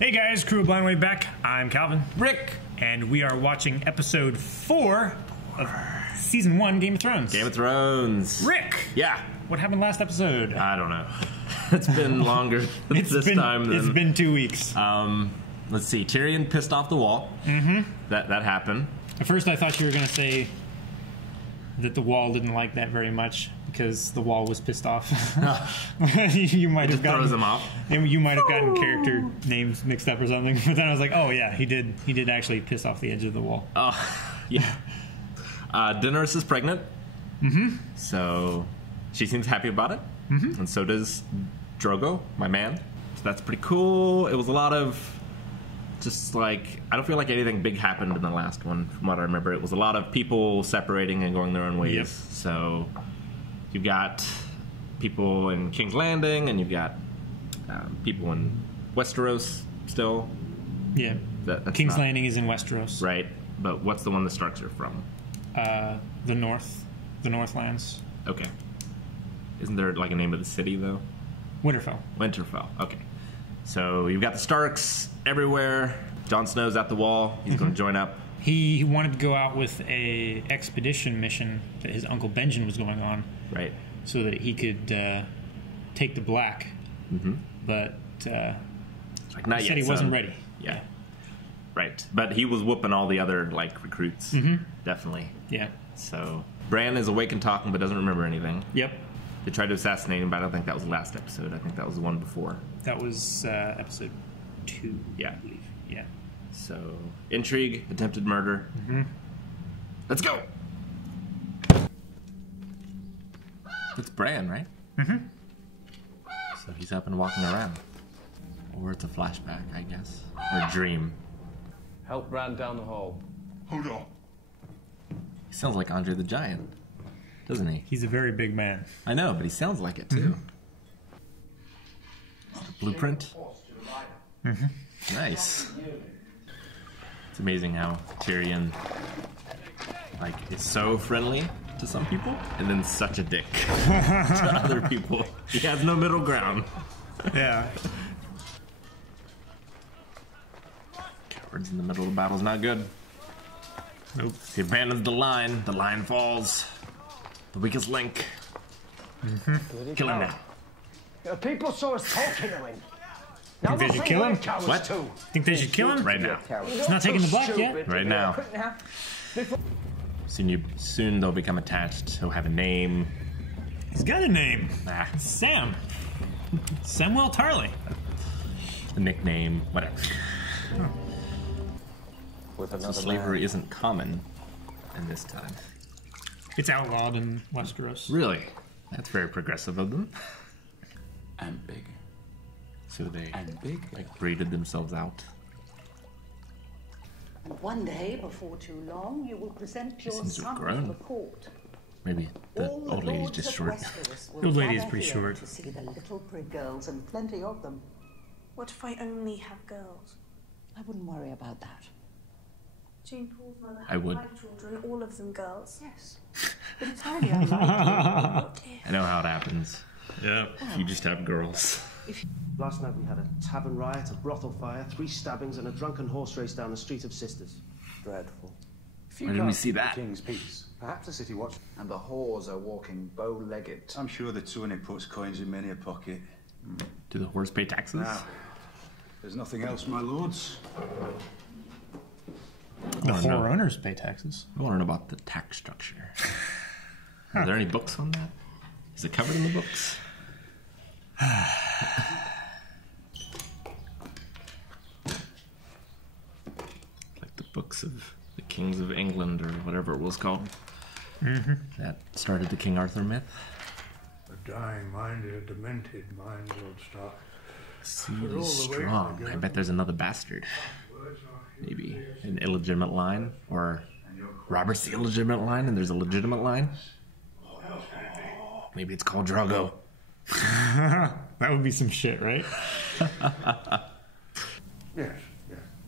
Hey guys, Crew of Blind Way back. I'm Calvin. Rick. And we are watching episode 4 of season 1 Game of Thrones. Game of Thrones. Rick! Yeah. What happened last episode? I don't know. It's been longer It's been 2 weeks. Let's see. Tyrion pissed off the wall. Mm-hmm. That happened. At first I thought you were going to say that the wall didn't like that very much because the wall was pissed off. You might have gotten, throws him off. You might have gotten character names mixed up or something. But then I was like, oh yeah, he did actually piss off the edge of the wall. Oh, yeah. Daenerys is pregnant. Mm-hmm. So she seems happy about it. Mm-hmm. And so does Drogo, my man. So that's pretty cool. It was a lot of just like, I don't feel like anything big happened in the last one from what I remember. It was a lot of people separating and going their own ways. Yep. So you've got people in King's Landing and you've got people in Westeros still. Yeah. That's King's Landing is in Westeros. Right. But what's the one the Starks are from? The Northlands. Okay. Isn't there like a name of the city though? Winterfell. Winterfell. Okay. So you've got the Starks everywhere. Jon Snow's at the wall. He's going to join up. He wanted to go out with a expedition mission that his uncle Benjen was going on. Right. So that he could take the Black. Mm-hmm. But like not he yet, said he wasn't ready. Yeah. Right. But he was whooping all the other like recruits. Mm-hmm. Definitely. Yeah. So Bran is awake and talking but doesn't remember anything. Yep. They tried to assassinate him, but I don't think that was the last episode. I think that was the one before. That was episode 2, yeah. I believe. Yeah. So, intrigue, attempted murder. Mm-hmm. Let's go! It's Bran, right? Mm-hmm. So he's up and walking around. Or it's a flashback, I guess. Or a dream. Help Bran down the hall. Hold on. He sounds like Andre the Giant, doesn't he? He's a very big man. I know, but he sounds like it, too. Mm-hmm. Blueprint? Mm-hmm. Nice. It's amazing how Tyrion, like, is so friendly to some people, and then such a dick to other people. He has no middle ground. Yeah. Cowards in the middle of the battle's not good. Nope. He abandons the line falls. The weakest link. Mm-hmm. Kill him now. People saw us talking to him. Think they should kill him? What? Think they should kill him? Right now. He's not taking the Black yet. Right now. Soon they'll become attached. He'll have a name. He's got a name. Ah, Sam. Samwell Tarly. a nickname, whatever. With So another slavery man. isn't common in this time. It's outlawed in Westeros. Really? That's very progressive of them. And big. So they And big. like breeded themselves out. And one day, before too long, you will present your seems to have son to grown. the court. Maybe the All old lady's lords just of short. Westeros will The old lady is gather pretty here short. to see the little prig girls, and plenty of them. What if I only have girls? I wouldn't worry about that. Jean Paul's mother I had would. 5 children, all of them girls. Yes, but it's highly unlikely. What if? I know how it happens. Yeah. You just have girls. Last night we had a tavern riot, a brothel fire, 3 stabbings, and a drunken horse race down the Street of Sisters. Dreadful. If you Where did we can't see keep the that? King's peace, perhaps the city watch. And the whores are walking bow-legged. I'm sure the Tony puts coins in many a pocket. Do the horse pay taxes? Now, there's nothing else, my lords. The wanna know. whore owners pay taxes. I want to know about the tax structure. Are there any books on that? Is it covered in the books? Like the books of the kings of England or whatever it was called. Mm-hmm. That started the King Arthur myth. A dying mind is a demented mind, Lord Stark. Seed Put all is the weight strong. together. I bet there's another bastard. Maybe an illegitimate line, or Robert's the illegitimate line, and there's a legitimate line. Maybe it's called Drogo. That would be some shit, right? Yes,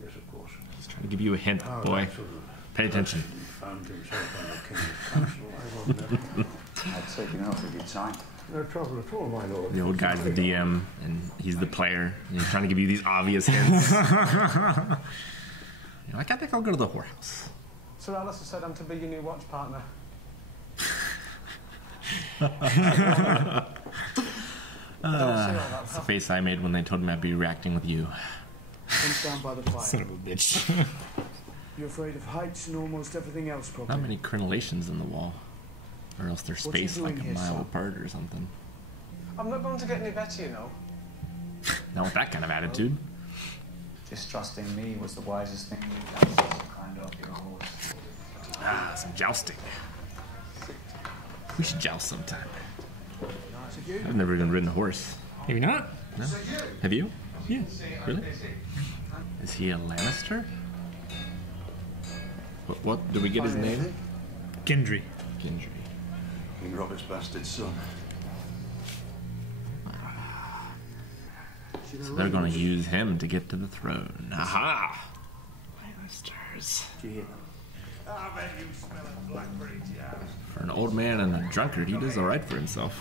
of course. Just trying to give you a hint, How boy. that sort of Pay attention. person found himself on the king's council, I will never know. I'd taken enough of your time. No trouble at all, my lord. The old guy's the DM, and he's the player. And he's trying to give you these obvious hints. You're like, I think I'll go to the whorehouse. Sir Alistair said I'm to be your new watch partner. It's the face I made when they told me I'd be reacting with you. Come stand by the fire. Son of a bitch. You're afraid of heights and almost everything else, probably. Not many crenellations in the wall. Or else they're What are you spaced like doing a here, mile son? apart or something. I'm not going to get any better, you know. Not with that kind of attitude. Distrusting me was the wisest thing you've done since you climbed off your horse. Ah, some jousting. We should joust sometime. I've never even ridden a horse. Maybe not. No? Have you? Yeah. Really? Is he a Lannister? What? Did we get his name? Gendry. Gendry. King Robert's bastard son. So they're going to use him to get to the throne. Aha! Lannisters. Do you hear them? I bet you smell of blackberry jam. For an old man and a drunkard, he does alright for himself.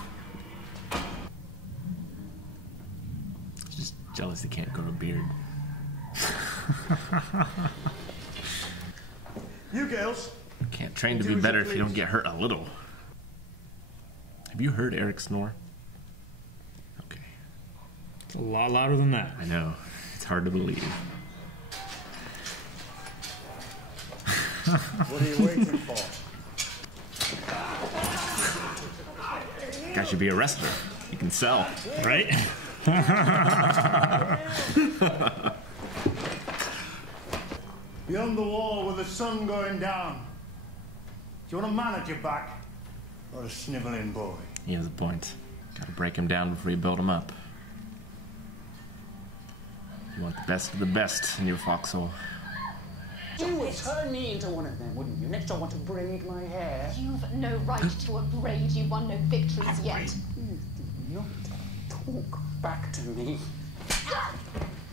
Just jealous he can't grow a beard. You girls. Can't train to be better if you don't get hurt a little. Have you heard Eric snore? Okay. It's a lot louder than that. I know. It's hard to believe. What are you waiting for? Guy should be a wrestler. He can sell. Right? Beyond the wall with the sun going down. Do you want a man at your back? Or a snivelling boy? He has a point. Gotta break him down before you build him up. You want the best of the best in your foxhole. You would turn me into one of them, wouldn't you? Next I want to braid my hair. You've no right to a braid. You won no victories yet. You do not talk back to me.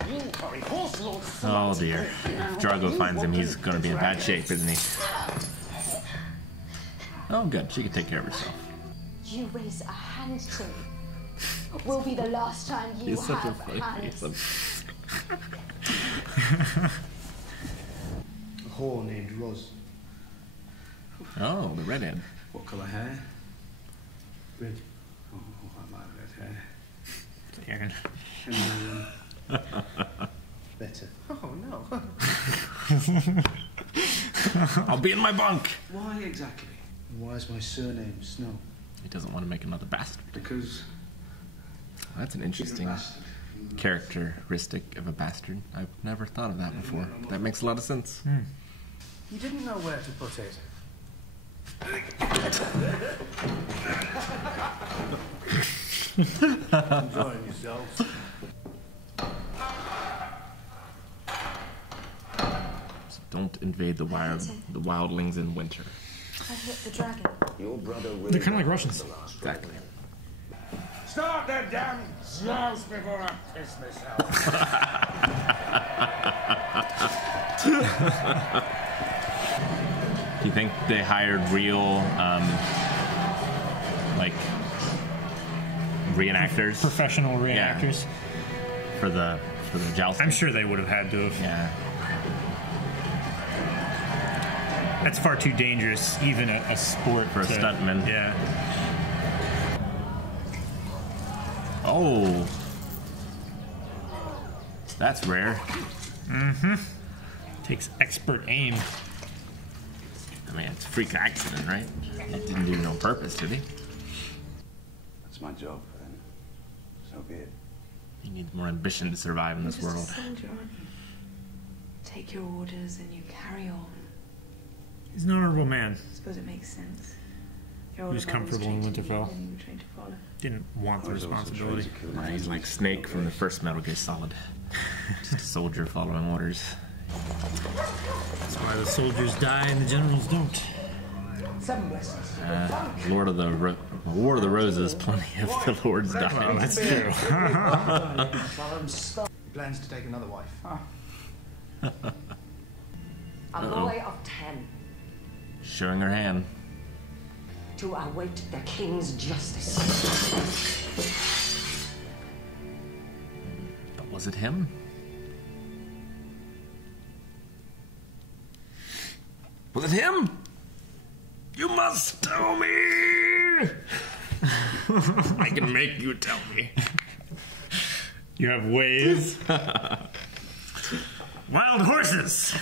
You are a horse lord. Oh dear. If Drago finds him, he's gonna be in bad shape, isn't he? Oh good, she can take care of herself. You raise a hand to me. Will be the last time you He's such a have funny hands. face. A whore named Ros. Oh, the redhead. What colour hair? Red. Oh, I like red hair. Aaron. Better. Oh, no. I'll be in my bunk. Why exactly? Why is my surname Snow? He doesn't want to make another bastard. Because That's an interesting characteristic of a bastard. I've never thought of that before. That makes a lot of sense. You didn't know where to put it. Enjoying yourselves. So don't invade the wildlings in winter. I hit the dragon. your brother will. They're kind of like Russians. Exactly. Start that damn slouch before I piss myself. Do you think they hired real, like, reenactors? Professional reenactors. Yeah. For the jousting? I'm sure they would have had to have. Yeah. That's far too dangerous, even a sport. For a stuntman. Yeah. Oh. That's rare. Mm-hmm. Takes expert aim. I mean, it's a freak accident, right? He didn't do it on purpose, did he? That's my job, then. So be it. He needs more ambition to survive in this You're world. just a soldier, aren't you? Take your orders and you carry on. He's an honorable man. I suppose it makes sense. He was comfortable in Winterfell. And you were trained to follow. Didn't want the responsibility. Nah, he's like Snake from the first Metal Gear Solid. Just a soldier following orders. That's why the soldiers die and the generals don't. Seven blessings. War of the Roses, plenty of the lords died. Well, that's true. He plans to take another wife. A boy of 10. Showing her hand. to await the king's justice. But was it him? Was it him? You must tell me! I can make you tell me. You have ways. Wild horses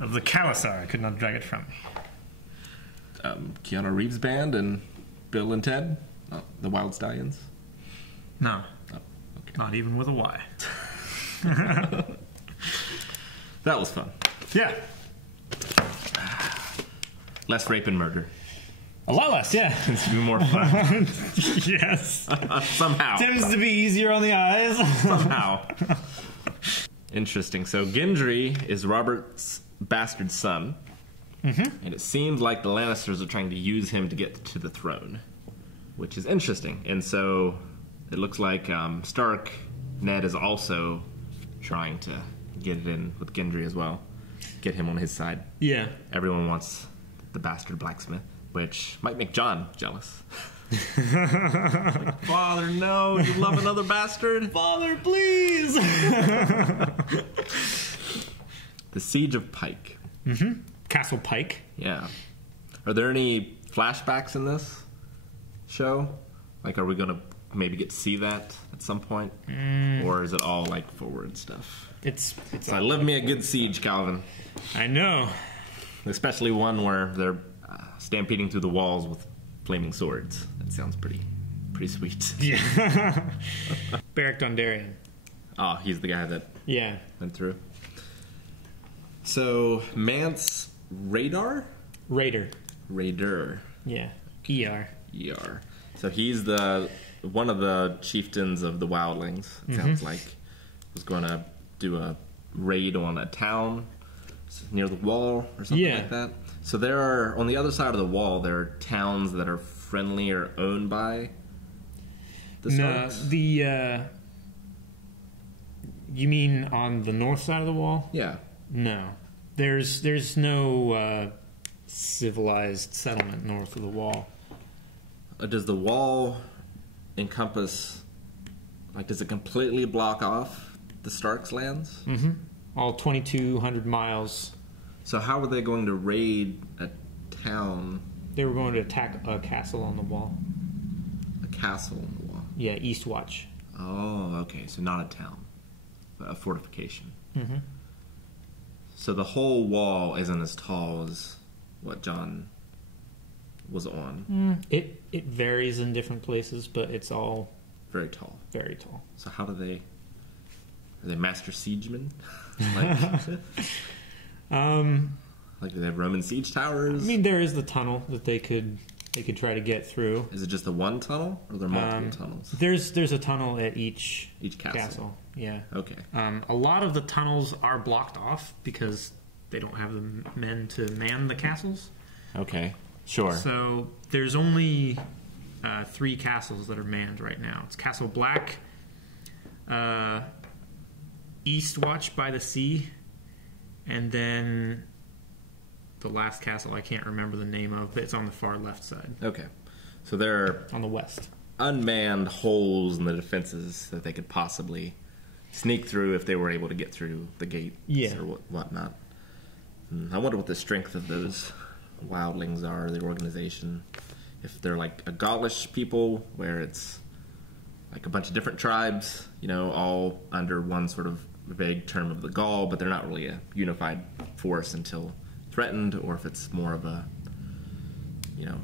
of the Khalasar. I could not drag it from me. Keanu Reeves band and Bill and Ted, the Wild Stallions. No, okay. Not even with a Y. That was fun. Yeah, less rape and murder. A lot less. Yeah, It's even more fun. Yes. Somehow. Tends to be easier on the eyes. Somehow. Interesting. So Gendry is Robert's bastard son. And it seems like the Lannisters are trying to use him to get to the throne, which is interesting. And so it looks like Stark, Ned, is also trying to get it in with Gendry as well. Get him on his side. Yeah. Everyone wants the bastard blacksmith, which might make Jon jealous. Like, Father, no, you love another bastard? Father, please. The Siege of Pike. Castle Pike. Yeah. Are there any flashbacks in this show? Like, are we going to maybe get to see that at some point? Or is it all, like, forward stuff? It's I love me a good siege, Calvin. I know. Especially one where they're stampeding through the walls with flaming swords. That sounds pretty sweet. Yeah. Beric Dondarrion. Oh, he's the guy that went through. So, Mance Raider? Raider. Yeah. ER. So he's one of the chieftains of the Wildlings, it sounds like. Was going to do a raid on a town near the wall or something like that. So there are, on the other side of the wall, there are towns that are friendly or owned by the Starks? No, you mean on the north side of the wall? Yeah. No. There's no civilized settlement north of the wall. Does the wall encompass, like, does it completely block off the Starks' lands? Mm-hmm. All 2,200 miles. So how were they going to raid a town? They were going to attack a castle on the wall. A castle on the wall? Yeah, Eastwatch. Oh, okay. So not a town, but a fortification. Mm-hmm. So the whole wall isn't as tall as what Jon was on. It varies in different places, but it's all very tall. Very tall. So how do they? Are they master siegemen? Like do they have Roman siege towers? I mean, there is the tunnel that they could try to get through. Is it just the one tunnel, or are there multiple tunnels? There's a tunnel at each castle. Yeah. Okay. A lot of the tunnels are blocked off because they don't have the men to man the castles. Okay. Sure. So there's only 3 castles that are manned right now. It's Castle Black, Eastwatch by the Sea, and then the last castle I can't remember the name of, but it's on the far left side. Okay. So there are on the west unmanned holes in the defenses that they could possibly sneak through if they were able to get through the gate or whatnot. I wonder what the strength of those wildlings are, the organization. If they're like a Gaulish people where it's like a bunch of different tribes, you know, all under one sort of vague term of the Gaul, but they're not really a unified force until threatened, or if it's more of a, you know,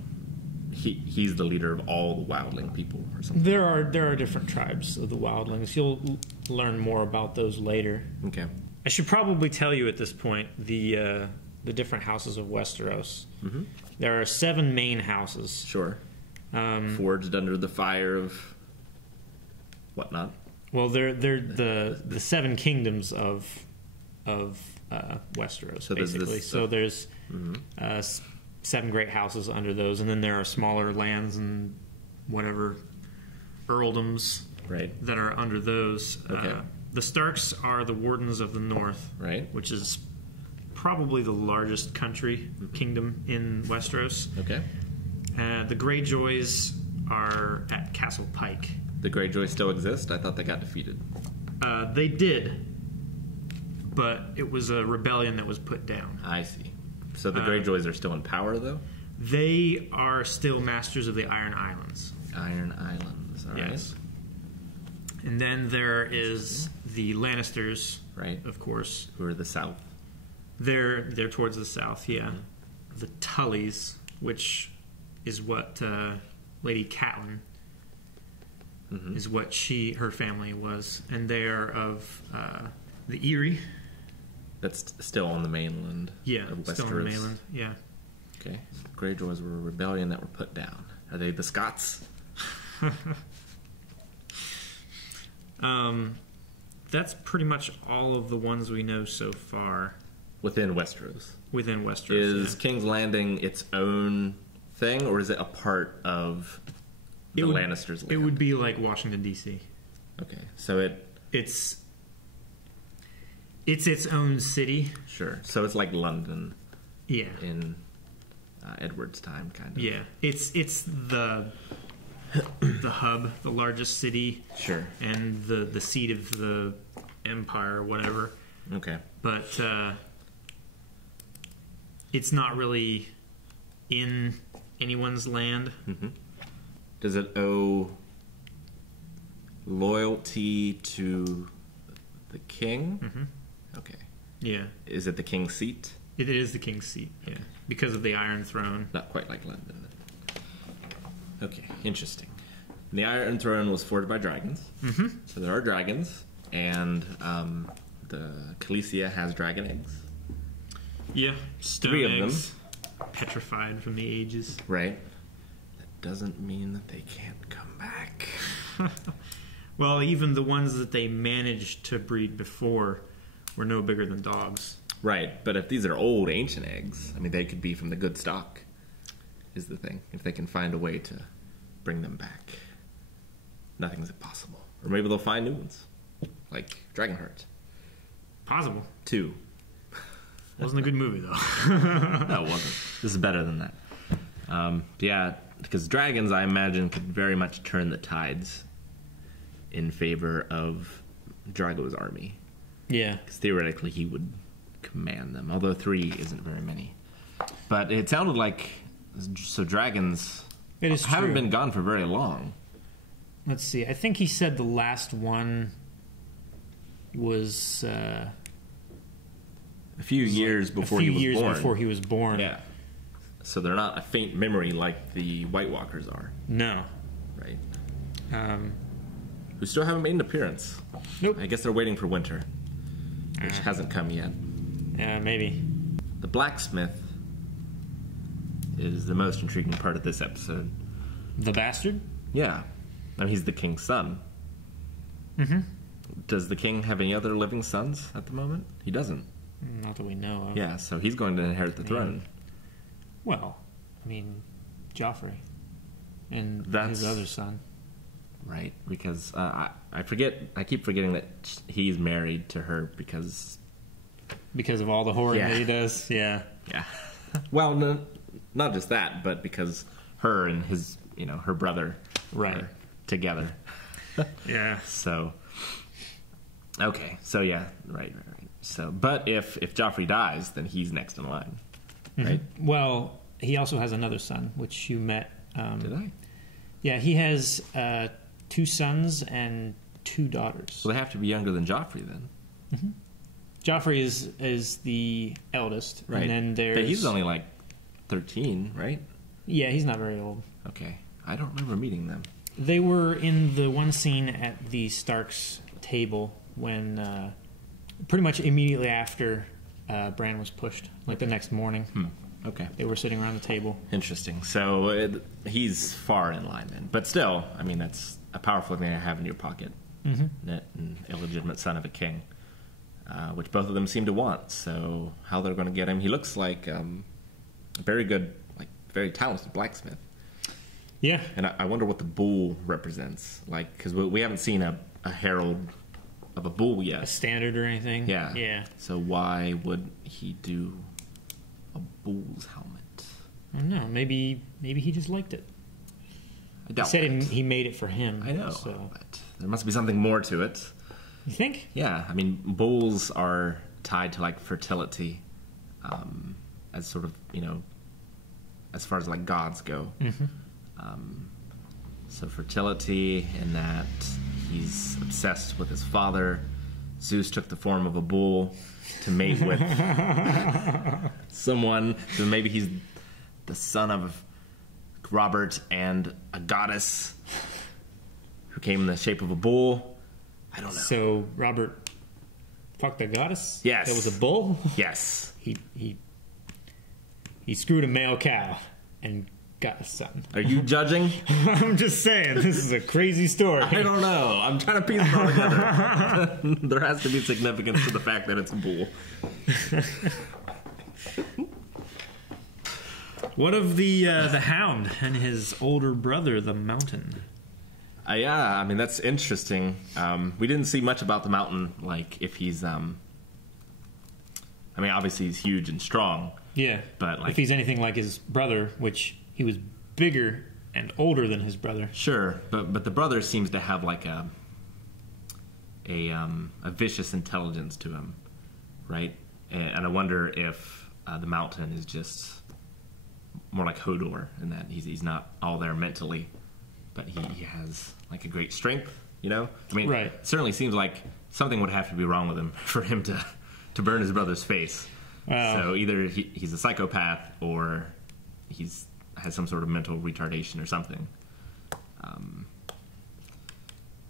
he's the leader of all the wildling people or something. There are different tribes of the wildlings. You'll learn more about those later. Okay. I should probably tell you at this point the different houses of Westeros. Mm-hmm. There are 7 main houses. Sure. Forged under the fire of whatnot. Well, they're the 7 kingdoms of Westeros, so basically. There's 7 great houses under those, and then there are smaller lands and whatever earldoms that are under those. Okay. The Starks are the Wardens of the North, which is probably the largest kingdom in Westeros. Okay. The Greyjoys are at Castle Pike. The Greyjoys still exist? I thought they got defeated. They did, but it was a rebellion that was put down. I see. So the Greyjoys are still in power, though? They are still masters of the Iron Islands. Iron Islands, all right. Yes. And then there is the Lannisters, right? Of course, who are the south. They're towards the south, yeah. The Tullys, which is what Lady Catelyn is what her family was, and they are of the Eyrie. That's still on the mainland. Yeah, of Westeros. still on the mainland. Yeah. Okay. Greyjoys were a rebellion that were put down. Are they the Scots? That's pretty much all of the ones we know so far. Within Westeros? Within Westeros, Is King's Landing its own thing, or is it a part of the Lannisters' land? It would be like Washington, D.C. Okay, so it's its own city. Sure. So it's like London. Yeah. In Edward's time, kind of. Yeah. It's the hub, the largest city. Sure. And the seat of the empire or whatever. Okay. But it's not really in anyone's land. Mm-hmm. Does it owe loyalty to the king? Mm-hmm. Okay. Yeah. Is it the king's seat? It is the king's seat, yeah. Because of the Iron Throne. Not quite like London. Okay, interesting. The Iron Throne was forged by dragons. Mm-hmm. So there are dragons, and the Khaleesi has dragon eggs. Yeah, stone 3 of eggs, petrified from the ages. Right. That doesn't mean that they can't come back. Well, even the ones that they managed to breed before were no bigger than dogs. Right, but if these are old, ancient eggs, I mean, they could be from the good stock, is the thing. If they can find a way to bring them back, nothing's impossible. Or maybe they'll find new ones, like Dragonheart. Possible. 2. Wasn't a good movie, though. No, it wasn't. This is better than that. Yeah, because dragons, I imagine, could very much turn the tides in favor of Drogo's army. Yeah. Because theoretically, he would command them, although 3 isn't very many. But it sounded like, so dragons haven't been gone for very long. Let's see. I think he said the last one was a few years before he was born. Yeah. So they're not a faint memory like the White Walkers are. No. Right. Who still haven't made an appearance. Nope. I guess they're waiting for winter, which hasn't come yet. Yeah, maybe. The blacksmith is the most intriguing part of this episode. The bastard? Yeah. I mean, he's the king's son. Mm-hmm. Does the king have any other living sons at the moment? He doesn't. Not that we know of. Yeah, so he's going to inherit the throne. Well, I mean, Joffrey. And his other son. Right, because I keep forgetting that he's married to her because of all the whoring that he does. Yeah. Well, no, not just that, but because her and his, her brother, are together. Yeah. So, okay, so yeah, right. So, but if Joffrey dies, then he's next in line, right? Well, he also has another son, which you met. Did I? Yeah, he has 2 sons and 2 daughters. Well, they have to be younger than Joffrey then. Mm-hmm. Joffrey is the eldest, right? And then there's. But he's only like 13, right? Yeah, he's not very old. Okay, I don't remember meeting them. They were in the one scene at the Stark's table when, pretty much immediately after Bran was pushed, like the next morning. Okay. They were sitting around the table. Interesting. So he's far in line then. But still, I mean, that's a powerful thing to have in your pocket. Mm-hmm. An illegitimate son of a king, which both of them seem to want. So how they're going to get him? He looks like a very good, like very talented blacksmith. Yeah. And I wonder what the bull represents. Like, because we haven't seen a herald of a bull yet. A standard or anything? Yeah. So why would he do a bull's helmet? I don't know. Maybe he just liked it. I doubt he said it. He made it for him. I know, so. but there must be something more to it. You think? Yeah, I mean, bulls are tied to, like, fertility, as sort of, you know, as far as, like, gods go. Mm-hmm. So fertility, and that he's obsessed with his father. Zeus took the form of a bull to mate with someone. So maybe he's the son of Robert and a goddess who came in the shape of a bull. I don't know. So Robert fucked a goddess? Yes. That was a bull? Yes. He screwed a male cow and got a son. Are you judging? I'm just saying, this is a crazy story. I don't know. I'm trying to piece it all together. There has to be significance to the fact that it's a bull. What of the Hound and his older brother, the Mountain? Yeah, I mean, that's interesting. We didn't see much about the Mountain, like, if he's... I mean, obviously he's huge and strong. Yeah, but like, if he's anything like his brother, which he was bigger and older than his brother. Sure, but the brother seems to have like a vicious intelligence to him, right? And I wonder if the Mountain is just more like Hodor, in that he's not all there mentally, but he has like a great strength. You know, I mean, right. It certainly seems like something would have to be wrong with him for him to burn his brother's face. So either he's a psychopath or has some sort of mental retardation or something.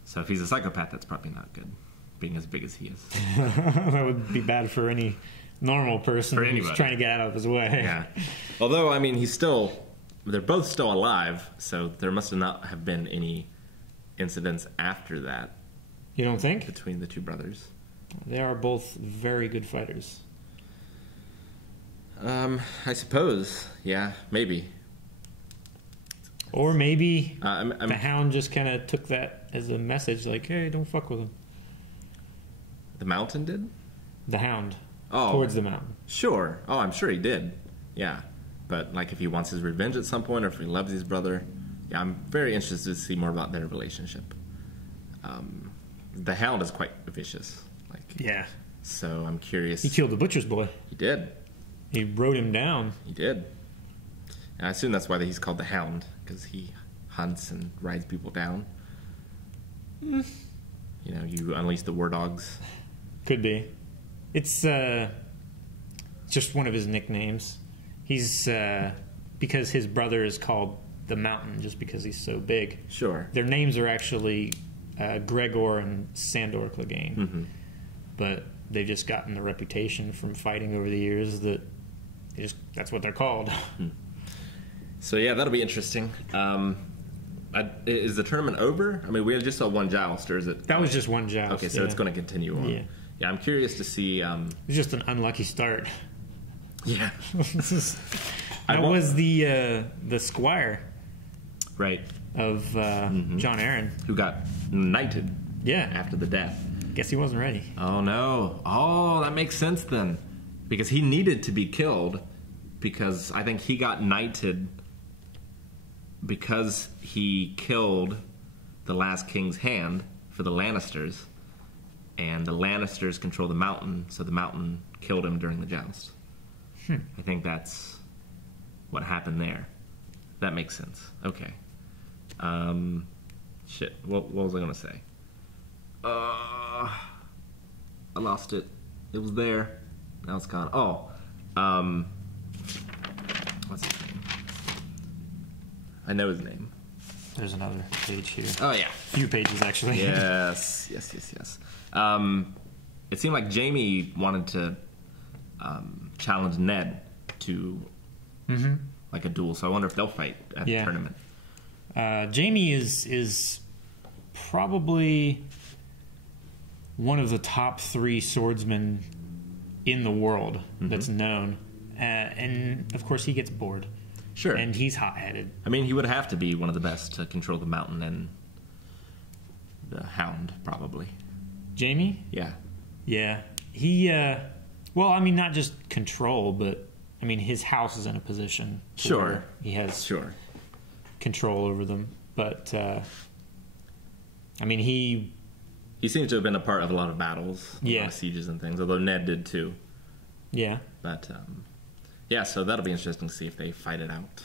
So if he's a psychopath, that's probably not good, being as big as he is. That would be bad for any normal person who's trying to get out of his way. Yeah. Although, I mean, they're both still alive, so there must not have been any incidents after that. You don't think? Between the two brothers. They are both very good fighters. I suppose. Yeah, maybe. Or maybe the Hound just kind of took that as a message, like, hey, don't fuck with him. The Mountain did? The Hound. Towards the Mountain. Sure. Oh, I'm sure he did. Yeah. But, like, if he wants his revenge at some point, or if he loves his brother, yeah, I'm very interested to see more about their relationship. The Hound is quite vicious. Like, yeah. So I'm curious. He killed the butcher's boy. He did. He rode him down. He did. And I assume that's why he's called the Hound, because he hunts and rides people down. You know, you unleash the war dogs. Could be. It's just one of his nicknames. He's because his brother is called the Mountain just because he's so big. Sure. Their names are actually Gregor and Sandor Clegane. Mm-hmm. But they've just gotten the reputation from fighting over the years that that's what they're called. So yeah, that'll be interesting. Is the tournament over? I mean, we just saw one joust, or is it? That was just one joust. Okay, so it's going to continue on. Yeah, I'm curious to see. It's just an unlucky start. Yeah. That was the squire, right, of John Arryn, who got knighted. Yeah, after the death. Guess he wasn't ready. Oh no! Oh, that makes sense then, because he needed to be killed, because I think he got knighted because he killed the last king's hand for the Lannisters, and the Lannisters control the Mountain, so the Mountain killed him during the joust. I think that's what happened there. That makes sense. Okay. Shit. What was I going to say? I lost it. It was there. Now it's gone. Oh. What's his name? I know his name. There's another page here. Oh, yeah. A few pages, actually. Yes. It seemed like Jaime wanted to challenge Ned to like a duel, so I wonder if they'll fight at the tournament. Jaime is probably one of the top 3 swordsmen in the world that's known, and of course he gets bored. Sure. And he's hot-headed. I mean, he would have to be one of the best to control the Mountain and the Hound, probably. Jaime? Yeah. Yeah. He, well, I mean, not just control, but I mean, his house is in a position Sure. where he has control over them. But, I mean, he seems to have been a part of a lot of battles, a lot of sieges and things, although Ned did too. Yeah. But, yeah, so that'll be interesting to see if they fight it out.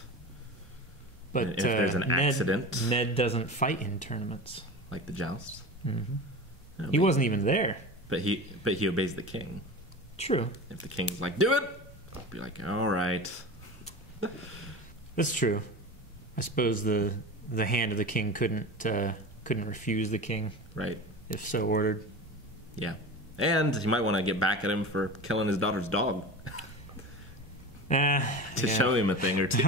But if there's an accident. Ned doesn't fight in tournaments. Like the jousts. Mm-hmm. He wasn't even there. But he obeys the king. True. If the king's like, do it, I'll be like, all right. That's true. I suppose the hand of the king couldn't refuse the king. Right. If so ordered. Yeah. And you might want to get back at him for killing his daughter's dog. To show him a thing or two.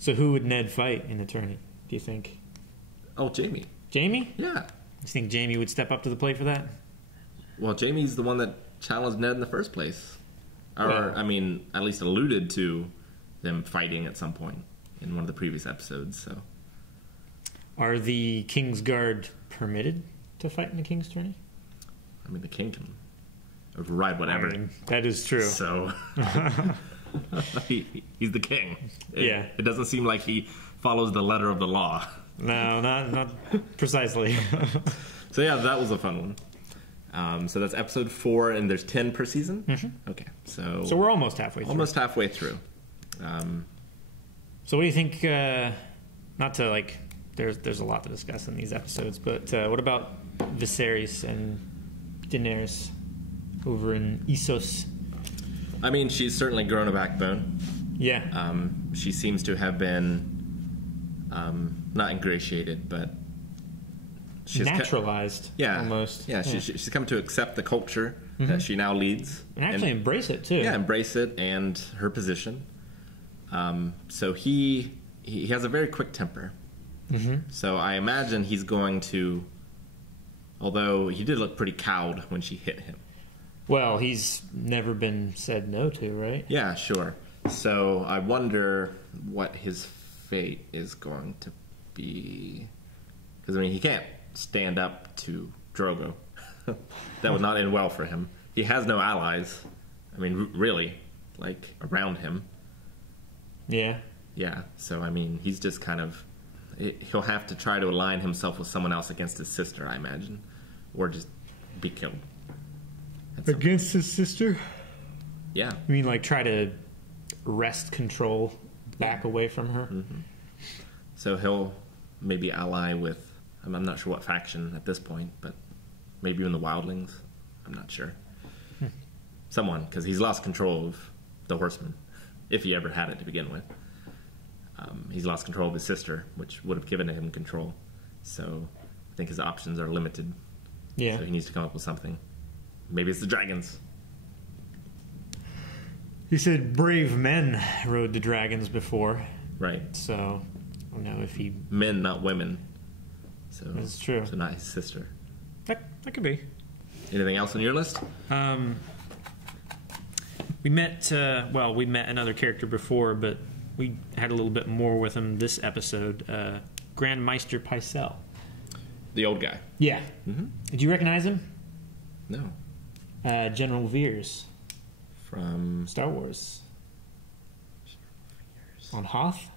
So who would Ned fight in the tourney, do you think? Oh, Jaime. Jaime? Yeah. You think Jaime would step up to the plate for that? Well, Jaime's the one that challenged Ned in the first place. Or, Well, I mean, at least alluded to them fighting at some point in one of the previous episodes, so. Are the King's Guard permitted to fight in the King's tourney? I mean, the king can override whatever. I mean, that is true. So, he's the king. Yeah. It doesn't seem like he follows the letter of the law. No, not precisely. So yeah, that was a fun one. So that's episode 4, and there's 10 per season? Mm-hmm. Okay, so we're almost halfway through. Almost halfway through. So what do you think, not to like, there's a lot to discuss in these episodes, but what about Viserys and Daenerys over in Essos? I mean, she's certainly grown a backbone. Yeah. She seems to have been, not ingratiated, but she's naturalized. Almost. Yeah, she's come to accept the culture that she now leads. And actually embrace it, too. Yeah, embrace it and her position. So he has a very quick temper. Mm-hmm. So I imagine he's going to, although he did look pretty cowed when she hit him. Well, he's never been said no to, right? Yeah, sure. So I wonder what his fate is going to be. Because, I mean, he can't stand up to Drogo. That would not end well for him. He has no allies. I mean, really, like, around him. Yeah. Yeah, so, I mean, he's just kind of... He'll have to try to align himself with someone else against his sister, I imagine. Or just be killed. Against his sister? Yeah. You mean like try to wrest control back away from her? Mm-hmm. So he'll maybe ally with... I'm not sure what faction at this point, but maybe even the Wildlings. I'm not sure. Someone, because he's lost control of the Horsemen, if he ever had it to begin with. He's lost control of his sister, which would have given him control. So I think his options are limited. Yeah. So he needs to come up with something. Maybe it's the dragons. He said brave men rode the dragons before. Right. So I don't know if he... Men, not women. So that's true. So not his sister. That could be. Anything else on your list? We met another character before, but we had a little bit more with him this episode. Grand Maester Pycelle. The old guy. Yeah. Mm-hmm. Did you recognize him? No. General Veers. From... Star Wars. On Hoth?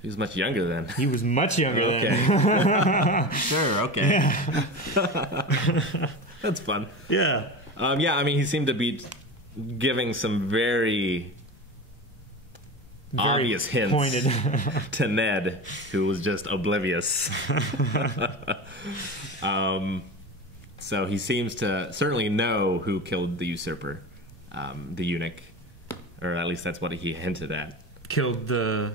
He was much younger then. He was much younger then. Sure, okay. Yeah. That's fun. Yeah. Yeah, I mean, he seemed to be giving some very obvious hints pointed to Ned, who was just oblivious. So he seems to certainly know who killed the usurper, the eunuch, or at least that's what he hinted at. Killed the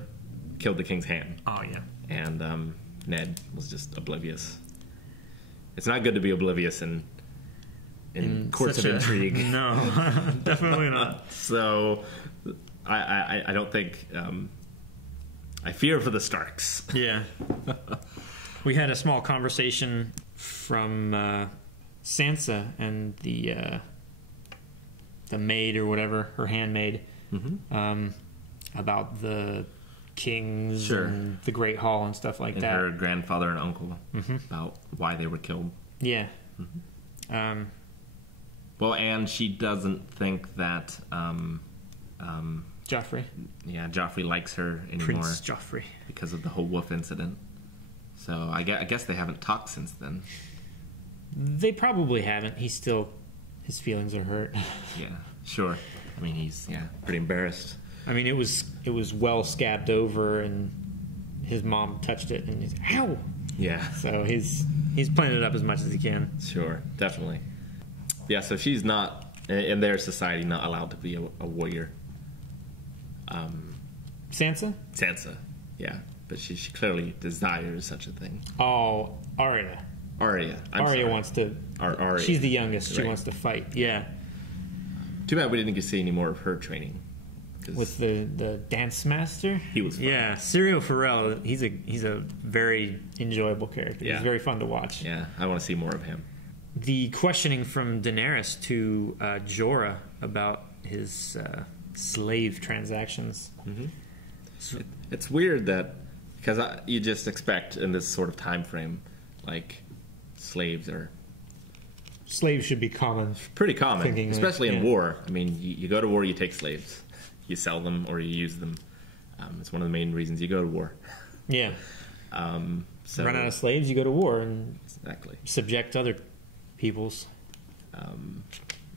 king's hand. Oh, yeah. And Ned was just oblivious. It's not good to be oblivious in courts of intrigue. No, definitely not. So I don't think... I fear for the Starks. Yeah. We had a small conversation from Sansa and the maid or whatever, her handmaid, about the kings and the Great Hall and stuff like that. Her grandfather and uncle, about why they were killed. Yeah. Well, and she doesn't think that Joffrey. Yeah, Joffrey likes her anymore. Prince Joffrey. Because of the whole wolf incident. So I guess they haven't talked since then. They probably haven't. His feelings are hurt. Yeah, sure. I mean, he's pretty embarrassed. I mean, it was well scabbed over, and his mom touched it, and he's ow. Yeah. So he's playing it up as much as he can. Sure, definitely. Yeah. So she's not in their society not allowed to be a warrior. Sansa. Sansa. Yeah, but she clearly desires such a thing. Oh, Arya. Arya wants to. Arya. She's the youngest. She Right. wants to fight. Yeah. Too bad we didn't get to see any more of her training. With the dance master. He was fun. Yeah, Syrio Forel. He's a very enjoyable character. Yeah. He's very fun to watch. Yeah, I want to see more of him. The questioning from Daenerys to Jorah about his slave transactions. Mm-hmm. It's weird that because you just expect in this sort of time frame, like slaves should be common. Pretty common, especially in war. I mean, you go to war, you take slaves, you sell them or you use them. It's one of the main reasons you go to war. Yeah. So run out of slaves, you go to war and exactly subject other peoples.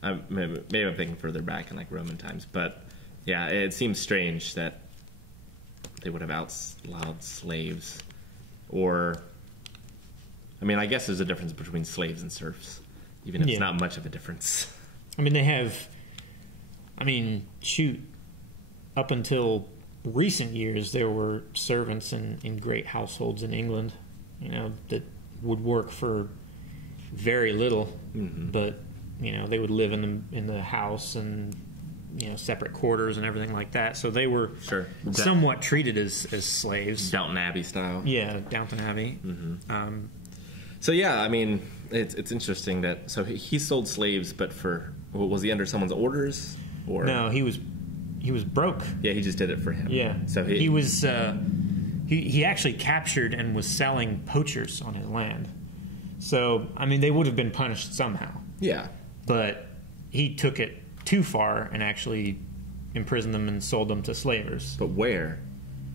Maybe I'm thinking further back in like Roman times, but yeah, it seems strange that they would have outlawed slaves, or I mean, I guess there's a difference between slaves and serfs, even if it's not much of a difference. I mean, they have. I mean, shoot, up until recent years, there were servants in great households in England, that would work for very little, but they would live in the house and separate quarters and everything like that. So they were somewhat treated as slaves, Downton Abbey style. Yeah, Downton Abbey. Mm-hmm. So yeah, I mean, it's interesting that he sold slaves, but was he under someone's orders? Or no, he was broke. Yeah, he just did it for him. Yeah, so he was he actually captured and was selling poachers on his land. So I mean, they would have been punished somehow. Yeah, but he took it too far and actually imprisoned them and sold them to slavers. But where?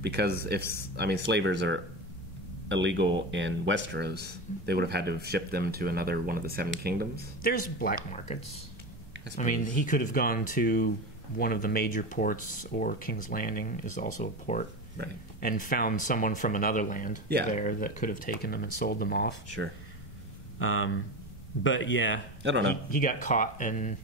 Because slavers are illegal in Westeros, they would have had to have shipped them to another one of the Seven Kingdoms. There's black markets. I mean, he could have gone to one of the major ports, or King's Landing is also a port, right? And found someone from another land there that could have taken them and sold them off. Sure. But yeah, I don't know. He got caught and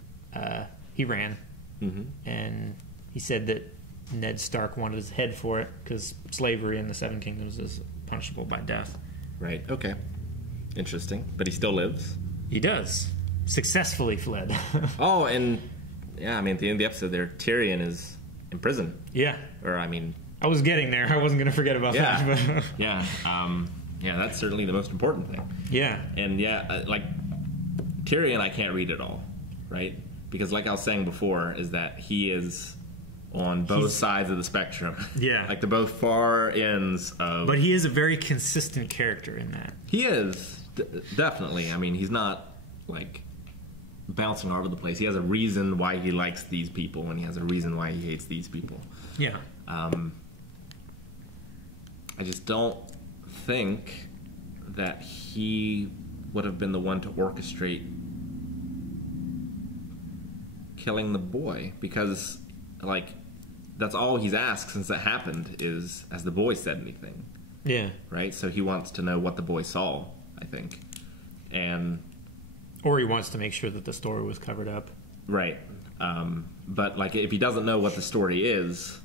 he ran, and he said that Ned Stark wanted his head for it because slavery in the Seven Kingdoms is punishable by death. Right. Okay. Interesting. But he still lives. He does. Successfully fled. Oh, and yeah, I mean, at the end of the episode there, Tyrion is in prison. Yeah. Or, I mean... I was getting there. I wasn't going to forget about that. But yeah. Yeah, that's certainly the most important thing. Yeah. And yeah, like, Tyrion I can't read at all, right? Because like I was saying before, is that he is on both sides of the spectrum. Yeah. Like, the both far ends of... But he is a very consistent character in that. He is. Definitely. I mean, he's not, like... bouncing all over the place. He has a reason why he likes these people, and he has a reason why he hates these people. Yeah. I just don't think that he would have been the one to orchestrate killing the boy, because, like, that's all he's asked since that happened is, has the boy said anything? Yeah. Right? So he wants to know what the boy saw, I think. And... or he wants to make sure that the story was covered up. Right. But, like, if he doesn't know what the story is,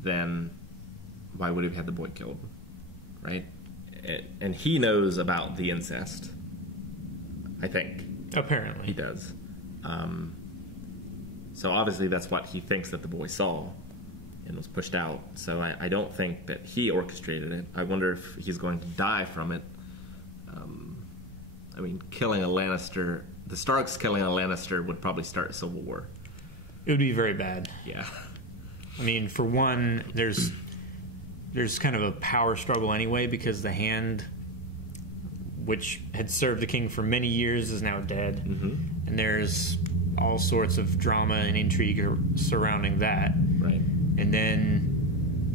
then why would he have had the boy killed? Right? And he knows about the incest. I think. Apparently. He does. So obviously that's what he thinks that the boy saw and was pushed out. So I don't think that he orchestrated it. I wonder if he's going to die from it. I mean, killing a Lannister... the Starks killing a Lannister would probably start a civil war. It would be very bad. Yeah. I mean, for one, there's kind of a power struggle anyway, because the Hand, which had served the king for many years, is now dead. And there's all sorts of drama and intrigue surrounding that. Right. And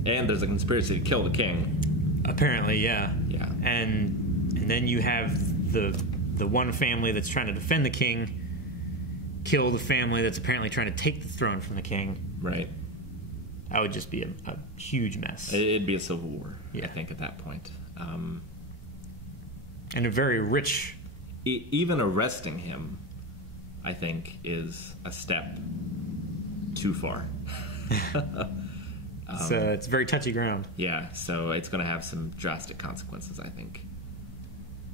there's a conspiracy to kill the king. Apparently, yeah. Yeah. And then you have the one family that's trying to defend the king kill the family that's apparently trying to take the throne from the king. Right. That would just be a huge mess. It'd be a civil war, I think, at that point. And a very rich... Even arresting him, I think, is a step too far. It's very touchy ground. Yeah, so it's going to have some drastic consequences, I think.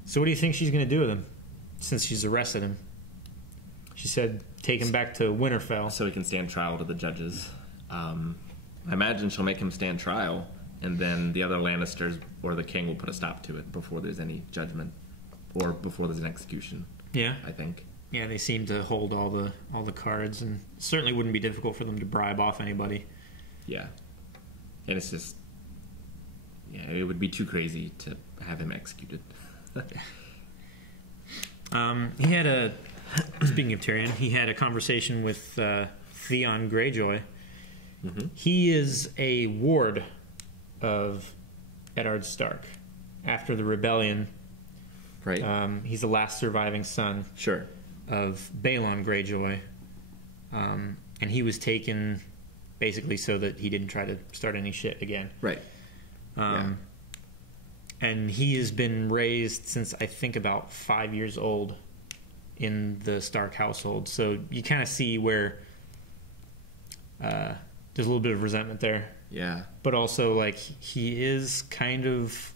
So what do you think she's going to do with him, since she's arrested him? She said take him back to Winterfell. So he can stand trial to the judges. I imagine she'll make him stand trial, and then the other Lannisters or the king will put a stop to it before there's any judgment, or before there's an execution. Yeah, I think. Yeah, they seem to hold all the cards, and it certainly wouldn't be difficult for them to bribe off anybody. Yeah, and it's just, it would be too crazy to have him executed. He had speaking of Tyrion, he had a conversation with Theon Greyjoy. Mm-hmm. He is a ward of Eddard Stark. After the rebellion, right? He's the last surviving son, of Balon Greyjoy, and he was taken basically so that he didn't try to start any shit again, right? And he has been raised since I think about 5 years old in the Stark household. So you kind of see where there's a little bit of resentment there. Yeah. But also, like, he is kind of...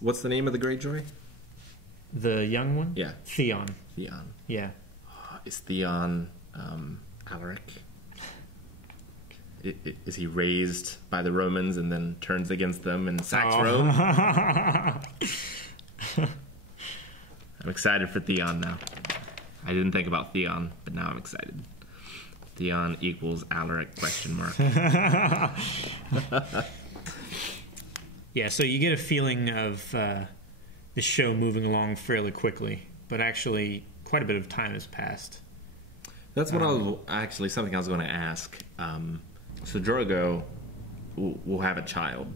What's the name of the Greyjoy? The young one? Yeah. Theon. Theon. Yeah. Is Theon Alaric? Is he raised by the Romans and then turns against them and sacks Rome? I'm excited for Theon now. I didn't think about Theon, but now I'm excited. Theon equals Alaric ? Yeah, so you get a feeling of the show moving along fairly quickly, but actually quite a bit of time has passed. That's what something I was going to ask. So Drogo will have a child,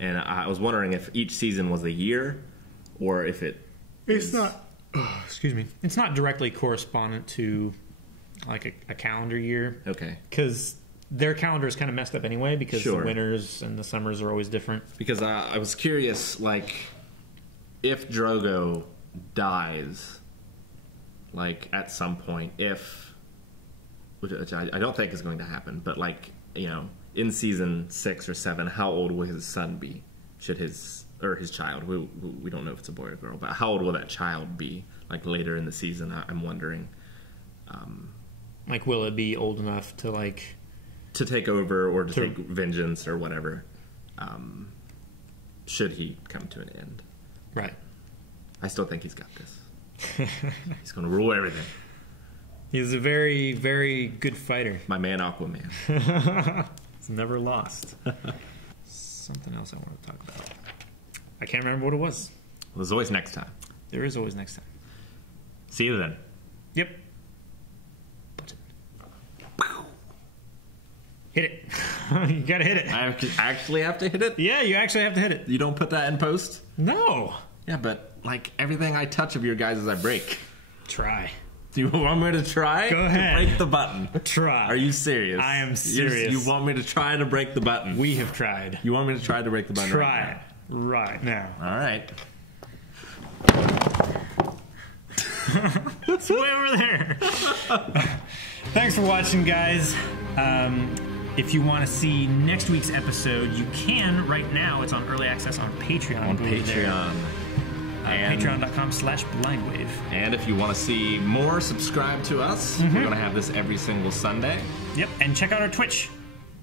and I was wondering if each season was a year, or if it's not. Excuse me. It's not directly correspondent to like a calendar year. Okay. Because their calendar is kind of messed up anyway, because the winters and the summers are always different. Because I was curious, like, if Drogo dies, like at some point, which I don't think is going to happen, but like, in season 6 or 7, how old will his son be? His child? We don't know if it's a boy or girl, but how old will that child be? Like later in the season, I'm wondering. Like, will it be old enough to take over or to take vengeance or whatever? Should he come to an end? Right. I still think he's got this. He's going to rule everything. He's a very, very good fighter. My man, Aquaman. He's never lost. Something else I want to talk about. I can't remember what it was. Well, there's always next time. There is always next time. See you then. Yep. Hit it. You gotta hit it. I actually have to hit it? Yeah, you actually have to hit it. You don't put that in post? No. Yeah, but like everything I touch of your guys' I break. Try. Do you want me to try? Go ahead. To break the button. Try. Are you serious? I am serious. You want me to try to break the button? We have tried. You want me to try to break the button? Try it right now. All right. It's way over there. Thanks for watching, guys. If you want to see next week's episode, you can right now. It's on early access on Patreon. Patreon.com/blindwave. And if you want to see more, subscribe to us. We're going to have this every single Sunday. Yep, and check out our Twitch.